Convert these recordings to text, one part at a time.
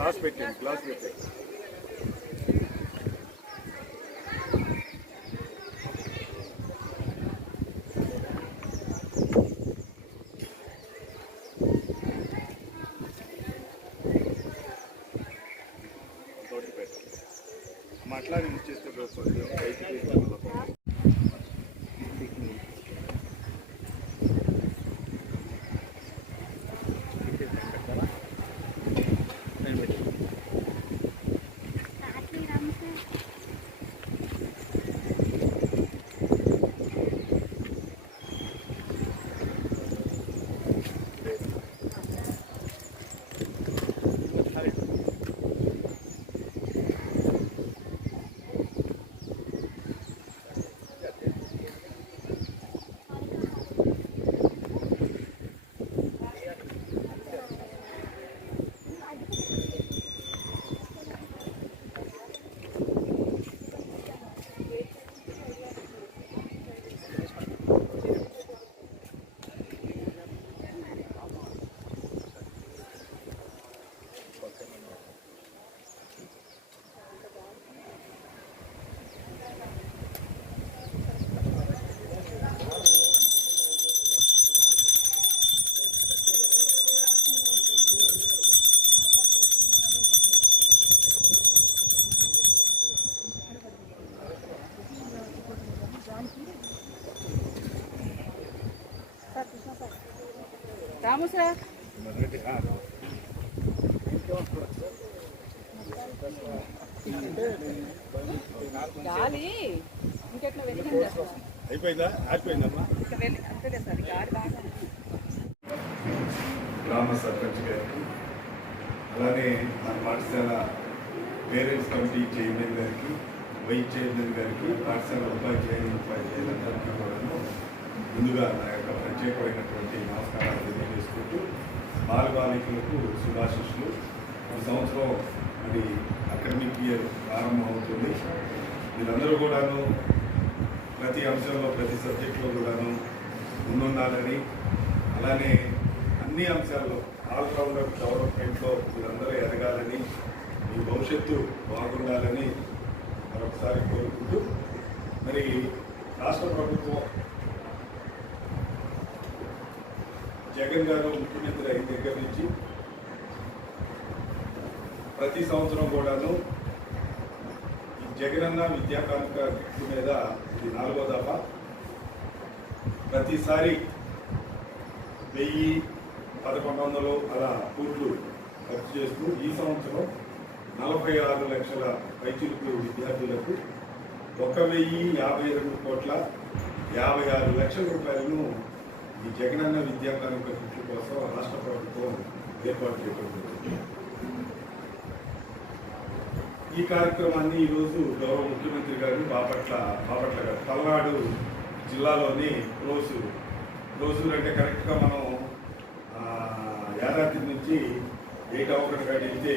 Glass పెట్టండి, glass పెట్టండి. మాట్లాడి చేస్తే రాము సార్ గాలి ఇంకెట్లా అయిపోయిందా? అయిపోయిందమ్మా. అంతే సార్ గాలి బాగా. గ్రామ సర్పంచ్ గారికి, అలానే మన పాఠశాల పేరెంట్స్ కమిటీ చైర్మన్ గారికి, వైస్ చైర్మన్ గారికి, పాఠశాల ఉపాధ్యాయులందరికీ కూడాను ముందుగా నా యొక్క ప్రత్యేకమైనటువంటి నమస్కారాలు తెలియజేసుకుంటూ బాలబాలికలకు శుభాశిష్యులు. ఈ సంవత్సరం మరి అకాడమిక్ ఇయర్ ప్రారంభమవుతుంది. మీరందరూ కూడాను ప్రతి అంశంలో, ప్రతి సబ్జెక్టులో కూడాను ముందుండాలని, అలానే అన్ని అంశాల్లో ఆల్రౌండర్ డెవలప్మెంట్లో మీరందరూ ఎదగాలని, మీ భవిష్యత్తు బాగుండాలని మరొకసారి కోరుకుంటూ, మరి రాష్ట్ర ప్రభుత్వం జగన్ గారు ముఖ్యమంత్రి అయిన దగ్గర నుంచి ప్రతి సంవత్సరం కూడాను ఈ జగనన్న విద్యా కానుక గిఫ్ట్ మీద ఇది 4వ దఫా. ప్రతిసారి 1000, 1100 అలా కోట్లు ఖర్చు చేస్తూ ఈ సంవత్సరం 46 లక్షల పైచిలుకు విద్యార్థులకు 1052 కోట్ల 56 లక్షల రూపాయలను ఈ జగనన్న విద్యా కానుక గిఫ్ట్ కోసం రాష్ట్ర ప్రభుత్వం ఏర్పాటు చేయడం జరిగింది. ఈ కార్యక్రమాన్ని ఈరోజు గౌరవ ముఖ్యమంత్రి గారు బాపట్ల గారు పల్నాడు జిల్లాలోని రోజు అంటే కరెక్ట్గా మనం యాదాద్రి నుంచి 8 గాడి వెళ్తే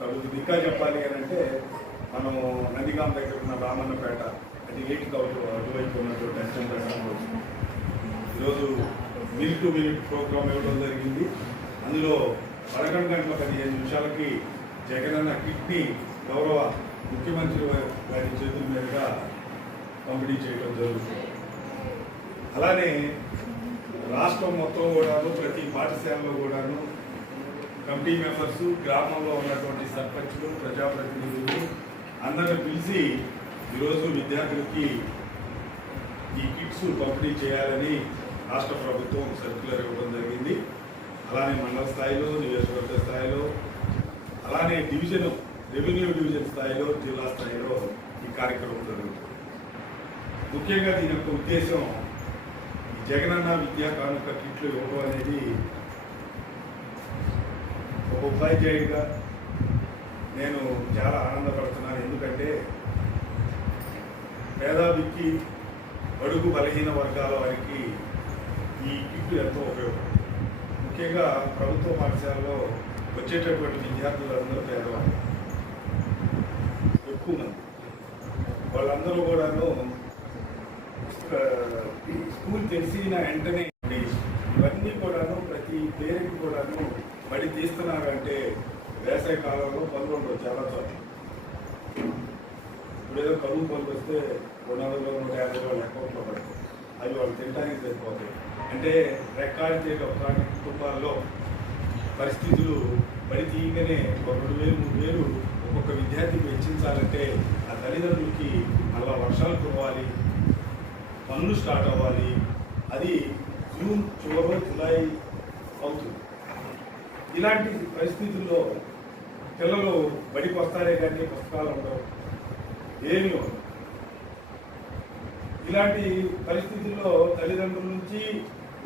తగ్గుతుంది. ఇంకా చెప్పాలి అని అంటే మనము నందిగాం దగ్గర ఉన్న రామన్నపేట, అది 8 అటువైపు ఉన్నటువంటి అచ్చంపేట ఈరోజు మినిట్ టు మినిట్ ప్రోగ్రామ్ ఇవ్వడం జరిగింది. అందులో 11 గంటల 15 నిమిషాలకి జగనన్న కిట్ని గౌరవ ముఖ్యమంత్రి గారి చేతుల మీదుగా పంపిణీ చేయడం జరుగుతుంది. అలానే రాష్ట్రం మొత్తం కూడాను ప్రతి పాఠశాలలో కూడాను కమిటీ మెంబర్సు, గ్రామంలో ఉన్నటువంటి సర్పంచులు, ప్రజాప్రతినిధులు అందరిని పిలిచి ఈరోజు విద్యార్థులకి ఈ కిట్స్ పంపిణీ చేయాలని రాష్ట్ర ప్రభుత్వం సర్క్యులర్ ఇవ్వడం జరిగింది. అలానే మండల స్థాయిలో, నియోజకవర్గ స్థాయిలో, అలానే రెవెన్యూ డివిజన్ స్థాయిలో, జిల్లా స్థాయిలో ఈ కార్యక్రమం జరుగుతుంది. ముఖ్యంగా దీని యొక్క ఉద్దేశం ఈ జగనన్న విద్యా కానుక కిట్లు ఇవ్వడం అనేది ఒక ఉపాధ్యాయుడిగా నేను చాలా ఆనందపడుతున్నాను. ఎందుకంటే పేదవికి బడుగు బలహీన వర్గాల వారికి ఈ కిట్లు ఎంతో ఉపయోగం. ముఖ్యంగా ప్రభుత్వ పాఠశాలలో వచ్చేటటువంటి విద్యార్థులందరూ పేదవాళ్ళు, ఎక్కువ మంది. వాళ్ళందరూ కూడాను స్కూల్ తెలిసిన వెంటనే ఇవన్నీ కూడాను ప్రతి పేరెంట్ కూడాను బడి తీస్తున్నారంటే వేసవి కాలంలో పనులు ఉండవు చాలా చోట్ల. ఇప్పుడు ఏదో కరువు పనులు వస్తే 200 150 అకౌంట్లో పడతాయి. అవి వాళ్ళు తినడానికి సరిపోతాయి. అంటే రెక్కాడితే కాని కుటుంబాల్లో పరిస్థితులు బడి తీయగానే 2000 3000 ఒక్కొక్క విద్యార్థికి వెచ్చించాలంటే ఆ తల్లిదండ్రులకి అలా వర్షాలు కురవాలి, పనులు స్టార్ట్ అవ్వాలి. అది జూన్ చివరి జూలై అవుతుంది. ఇలాంటి పరిస్థితుల్లో పిల్లలు బడికి వస్తారే కానీ పుస్తకాలు ఉండవు, ఏమీ ఉండవు. ఇలాంటి పరిస్థితుల్లో తల్లిదండ్రుల నుంచి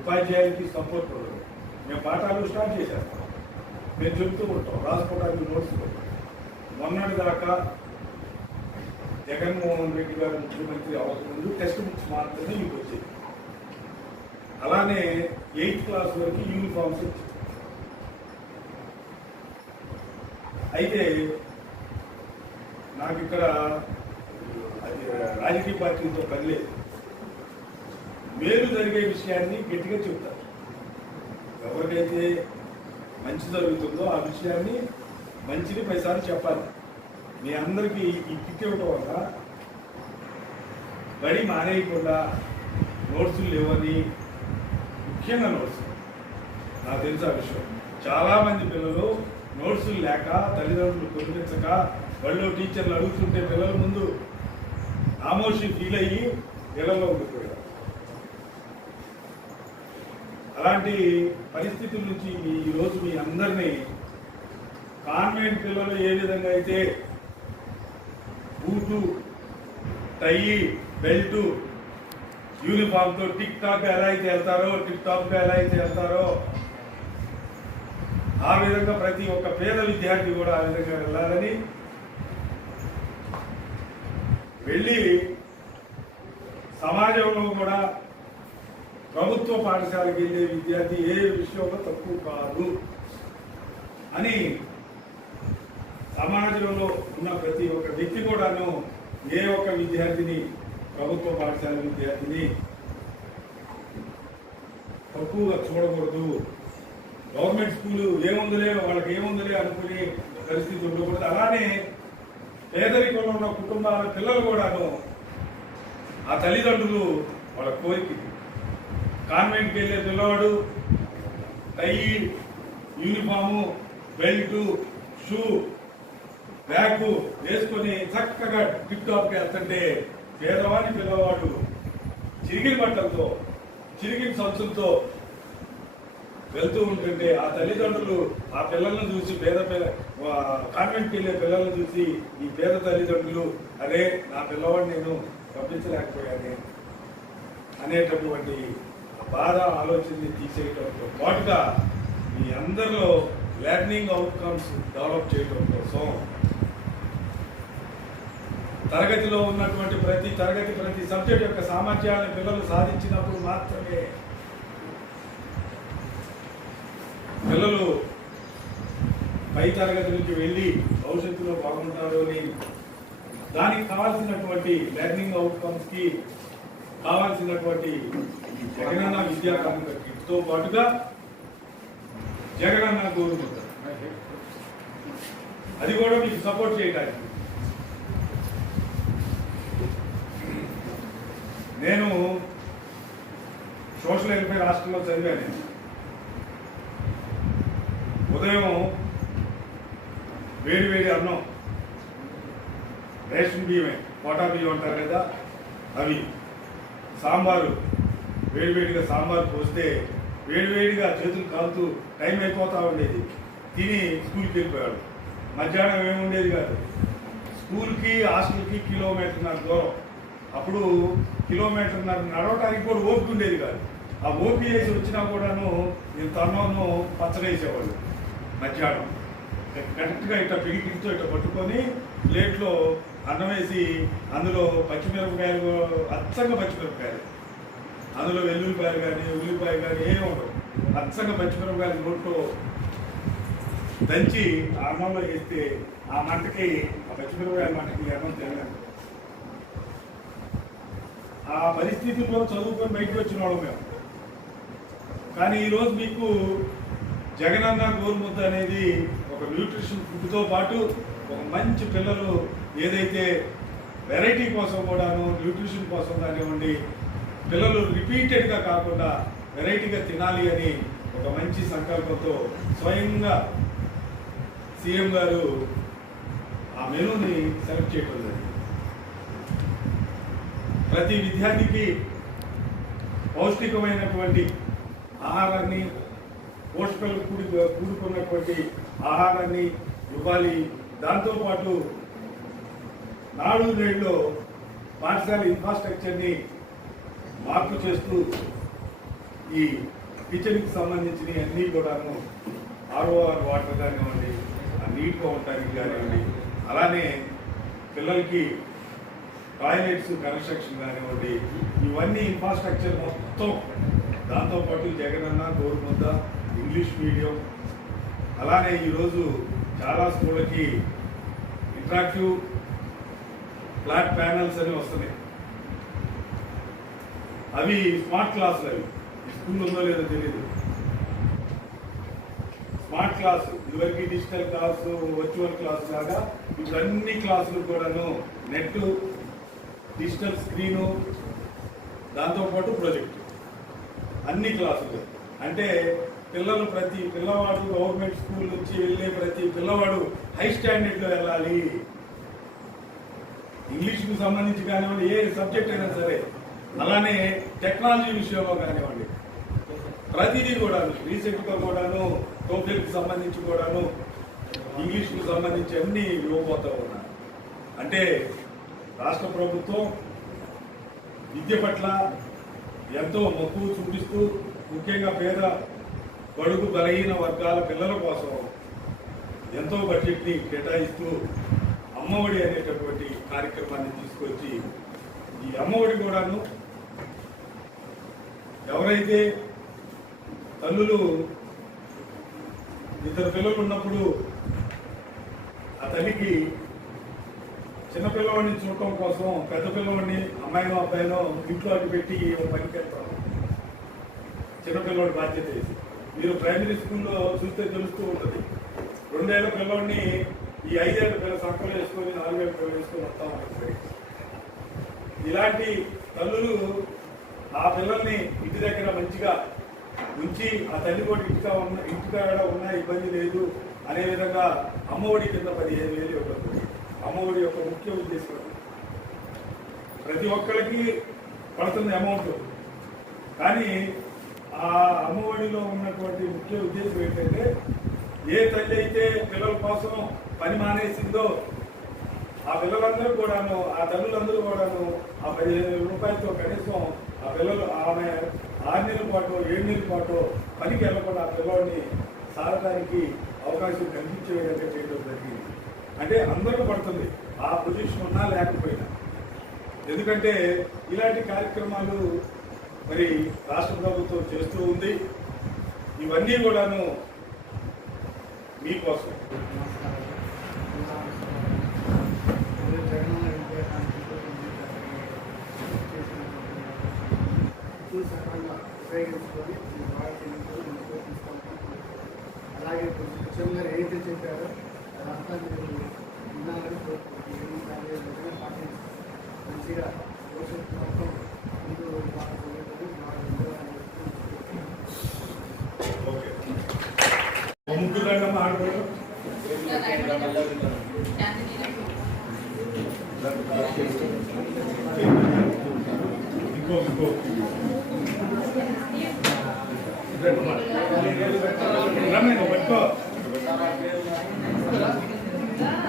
ఉపాధ్యాయులకి సపోర్ట్ ఉండదు. మేము పాఠాలు స్టార్ట్ చేసేస్తాం, మేము చెబుతూ ఉంటాం, రాసుకోవడానికి నోట్స్ ఉంటాం. మొన్నటి దాకా జగన్మోహన్ రెడ్డి గారు ముఖ్యమంత్రి అవ్వకముందు టెక్స్ట్ బుక్స్ మాత్రమే మీకు వచ్చేది. అలానే 8th క్లాస్ వరకు యూనిఫామ్స్ వచ్చాయి. అయితే నాకు ఇక్కడ అది రాజకీయ పార్టీలతో పని లేదు. మేలు జరిగే విషయాన్ని గట్టిగా చెప్తారు. ఎవరికైతే మంచి జరుగుతుందో ఆ విషయాన్ని మంచిని పైసారి చెప్పాలి. మీ అందరికీ ఈ కిట్ ఇవ్వటం వల్ల బడి మానేయకుండా నోట్సులు లేవని, ముఖ్యంగా నోట్స్ నాకు తెలుసు ఆ విషయం. చాలామంది పిల్లలు నోట్సులు లేక తల్లిదండ్రులు కొనిపించక వాళ్ళు టీచర్లు అడుగుతుంటే పిల్లల ముందు ఆమోషి ఫీల్ అయ్యి పిల్లల్లో ఉండిపోయారు. అలాంటి పరిస్థితుల నుంచి ఈరోజు మీ అందరినీ కాన్వెంట్ పిల్లలు ఏ విధంగా అయితే బూటు, టై, బెల్టు, యూనిఫామ్తో టిక్ టాక్ ఎలా అయితే వెళ్తారో ఆ విధంగా ప్రతి ఒక్క పేద విద్యార్థి కూడా ఆ విధంగా వెళ్ళాలని, వెళ్ళి సమాజంలో కూడా ప్రభుత్వ పాఠశాలకు వెళ్ళే విద్యార్థి ఏ విషయంలో తక్కువ కాదు అని సమాజంలో ఉన్న ప్రతి ఒక్క వ్యక్తి కూడాను ఏ ఒక్క విద్యార్థిని, ప్రభుత్వ పాఠశాల విద్యార్థిని తక్కువగా చూడకూడదు. గవర్నమెంట్ స్కూలు వాళ్ళకి ఏముందిలే అనుకునే పరిస్థితి ఉండకూడదు. అలానే పేదరికంలో ఉన్న కుటుంబాల పిల్లలు కూడాను ఆ తల్లిదండ్రులు వాళ్ళ కోరిక కాన్వెంట్కి వెళ్ళే పిల్లవాడు టై, యూనిఫాము, బెల్టు, షూ, బ్యాగు వేసుకొని చక్కగా టిప్ టాప్కి వెళ్తుంటే పేదవాడి పిల్లవాడు చిరిగిన బట్టలతో, చిరిగిన సంచులతో వెళ్తూ ఉంటుంటే ఆ తల్లిదండ్రులు ఆ పిల్లలను చూసి కాన్వెంట్కి వెళ్ళే పిల్లలను చూసి ఈ పేద తల్లిదండ్రులు అరే నా పిల్లవాడు నేను పంపించలేకపోయాను అనేటటువంటి బాధ ఆలోచనని తీసేయడంతో పాటుగా మీ అందరిలో లెర్నింగ్ అవుట్కమ్స్ డెవలప్ చేయడం కోసం తరగతిలో ఉన్నటువంటి ప్రతి సబ్జెక్ట్ యొక్క సామర్థ్యాలను పిల్లలు సాధించినప్పుడు మాత్రమే పిల్లలు పై తరగతి నుంచి వెళ్ళి భవిష్యత్తులో బాగుంటారు అని దానికి కావాల్సినటువంటి లెర్నింగ్ అవుట్కమ్స్కి కావాల్సినటువంటి జగనన్న విద్యా కానుక కిట్తో పాటుగా జగనన్న గోరుముద్ద అది కూడా మీకు సపోర్ట్ చేయడానికి. నేను సోషల్ వెల్ఫేర్ హాస్టల్లో చదివాను. ఉదయం వేడి అన్నం, రేషన్ బియ్యమే, కోటా బియ్యం అంటారు కదా, అవి సాంబారు, వేడిగా సాంబారు పోస్తే వేడిగా చేతులు కాలుతూ టైం అయిపోతూ ఉండేది. తిని స్కూల్కి వెళ్ళిపోయాడు. మధ్యాహ్నం ఏముండేది కాదు. స్కూల్కి హాస్టల్కి 1.5 కిలోమీటర్ దూరం. అప్పుడు కిలోమీటర్ నడవడానికి కూడా ఓపిక ఉండేది కాదు. ఆ ఓపి వేసి వచ్చినా కూడాను నేను తన్నోను పచ్చడేసేవాళ్ళు మధ్యాహ్నం కరెక్ట్గా ఇట్లా పిగిటితో ఇట్లా పట్టుకొని ప్లేట్లో అన్నం వేసి అందులో పచ్చిమిరపకాయలు, అచ్చంగా పచ్చిమిరపకాయలు, అందులో వెల్లుల్లిపాయలు కానీ ఉల్లిపాయ కానీ ఏమి ఉండవు, అచ్చంగా పచ్చిమిరపకాయలు నోట్లో దంచి ఆ అన్నంలో వేస్తే ఆ మంటకి, ఆ పచ్చిమిరపకాయల మంటకి అన్నం తినలేదు. ఆ పరిస్థితుల్లో చదువుకొని బయటకు వచ్చిన వాళ్ళం మేము. కానీ ఈరోజు మీకు జగనన్న గోరుముద్ద అనేది ఒక న్యూట్రిషన్ ఫుడ్తో పాటు ఒక మంచి పిల్లలు ఏదైతే వెరైటీ కోసం కూడాను న్యూట్రిషన్ కోసం కానివ్వండి, పిల్లలు రిపీటెడ్గా కాకుండా వెరైటీగా తినాలి అని ఒక మంచి సంకల్పంతో స్వయంగా సీఎం గారు ఆ మెనూని సెలెక్ట్ చేయడం జరిగింది. ప్రతి విద్యార్థికి పౌష్టికమైనటువంటి ఆహారాన్ని, పోషకాలు కూడుకున్నటువంటి ఆహారాన్ని ఇవ్వాలి. దాంతోపాటు నాడు నేడులో పాఠశాల ఇన్ఫ్రాస్ట్రక్చర్ని మార్పు చేస్తూ ఈ కిచెన్కి సంబంధించిన అన్నీ కూడాను ఆర్ఓఆర్ వాటర్ కానివ్వండి, నీట్గా ఉండటానికి కానివ్వండి, అలానే పిల్లలకి టాయిలెట్స్ కన్స్ట్రక్షన్ కానివ్వండి, ఇవన్నీ ఇన్ఫ్రాస్ట్రక్చర్ మొత్తం. దాంతోపాటు జగనన్న గోరుముద్ద, ఇంగ్లీష్ మీడియం, అలానే ఈరోజు చాలా స్కూళ్ళకి ఇంటరాక్టివ్ ఫ్లాట్ ప్యానల్స్ అని వస్తున్నాయి. అవి స్మార్ట్ క్లాసులు. అవి స్కూల్ ఉందో లేదో తెలియదు. స్మార్ట్ క్లాస్, ఇవరికి డిజిటల్ క్లాసు, వర్చువల్ క్లాస్ లాగా ఇప్పుడు అన్ని క్లాసులు కూడాను నెట్, డిజిటల్ స్క్రీను, దాంతోపాటు ప్రొజెక్ట్, అన్ని క్లాసులు. అంటే పిల్లలు, ప్రతి పిల్లవాడు గవర్నమెంట్ స్కూల్ నుంచి వెళ్ళే ప్రతి పిల్లవాడు హై స్టాండర్డ్లో వెళ్ళాలి. ఇంగ్లీష్కు సంబంధించి కానివ్వండి, ఏ సబ్జెక్ట్ అయినా సరే, అలానే టెక్నాలజీ విషయంలో కానివ్వండి, ప్రతిదీ కూడాను. రీసెంట్గా కూడాను టోఫెల్కి సంబంధించి కూడాను ఇంగ్లీష్కు సంబంధించి అన్నీ ఇవ్వబోతూ ఉన్నారు. అంటే రాష్ట్ర ప్రభుత్వం విద్య పట్ల ఎంతో మక్కువ చూపిస్తూ, ముఖ్యంగా పేద బడుగు బలహీన వర్గాల పిల్లల కోసం ఎంతో బడ్జెట్ని కేటాయిస్తూ అమ్మఒడి అనేటటువంటి కార్యక్రమాన్ని తీసుకొచ్చి, ఈ అమ్మఒడి కూడాను ఎవరైతే తల్లులు ఇద్దరు పిల్లలు ఉన్నప్పుడు ఆ తల్లికి చిన్నపిల్లవాడిని చూడటం కోసం పెద్ద పిల్లవాడిని, అమ్మాయినో అబ్బాయినో ఇంట్లో అడ్డు పెట్టి పనికి వెళ్తారు. చిన్నపిల్లవాడి బాధ్యత వేసి మీరు ప్రైమరీ స్కూల్లో చూస్తే తెలుస్తూ ఉంటుంది. 2 ఏళ్ల పిల్లవాడిని ఈ 5 ఏళ్ల పిల్లల సంఖ్యలో వేసుకొని 4 ఏళ్ల పిల్లలు వేసుకొని వస్తాం. ఇలాంటి తల్లులు ఆ పిల్లల్ని ఇంటి దగ్గర మంచిగా ఉంచి, ఆ తల్లి కూడా ఇంటికాడ ఉన్న ఇబ్బంది లేదు అనే విధంగా అమ్మఒడి కింద 15,000 ఇవ్వబడుతుంది. అమ్మఒడి యొక్క ముఖ్య ఉద్దేశం ప్రతి ఒక్కరికి పడుతుంది అమౌంట్. కానీ ఆ అమ్మఒడిలో ఉన్నటువంటి ముఖ్య ఉద్దేశం ఏంటంటే, ఏ తల్లి అయితే పిల్లల కోసం పని మానేసిందో ఆ పిల్లలందరూ కూడాను, ఆ తల్లులందరూ కూడాను ఆ 15,000 రూపాయలతో కనీసం ఆ పిల్లలు, ఆమె 6 నెలల పాటు 7 నెలల పాటు పనికి వెళ్ళకుండా ఆ పిల్లవాడిని సారడానికి అవకాశం కల్పించే విధంగా చేయడం జరిగింది. అంటే అందరూ పడుతుంది, ఆ పొజిషన్ ఉన్నా లేకపోయినా. ఎందుకంటే ఇలాంటి కార్యక్రమాలు మరి రాష్ట్ర ప్రభుత్వం చేస్తూ ఉంది. ఇవన్నీ కూడాను మీకోసం. అలాగే సీఎం గారు ఏదైతే చెప్పారో రాష్ట్రాన్ని వినాలని కోరుకుంటున్నాను. పార్టీ మంచిగా భవిష్యత్తు మొత్తం ముందు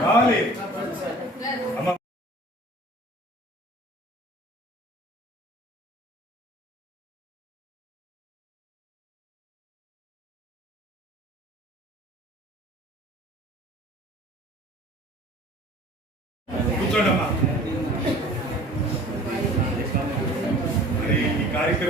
రావాలి. కూర్చోండమ్మా. మరి ఈ కార్యక్రమం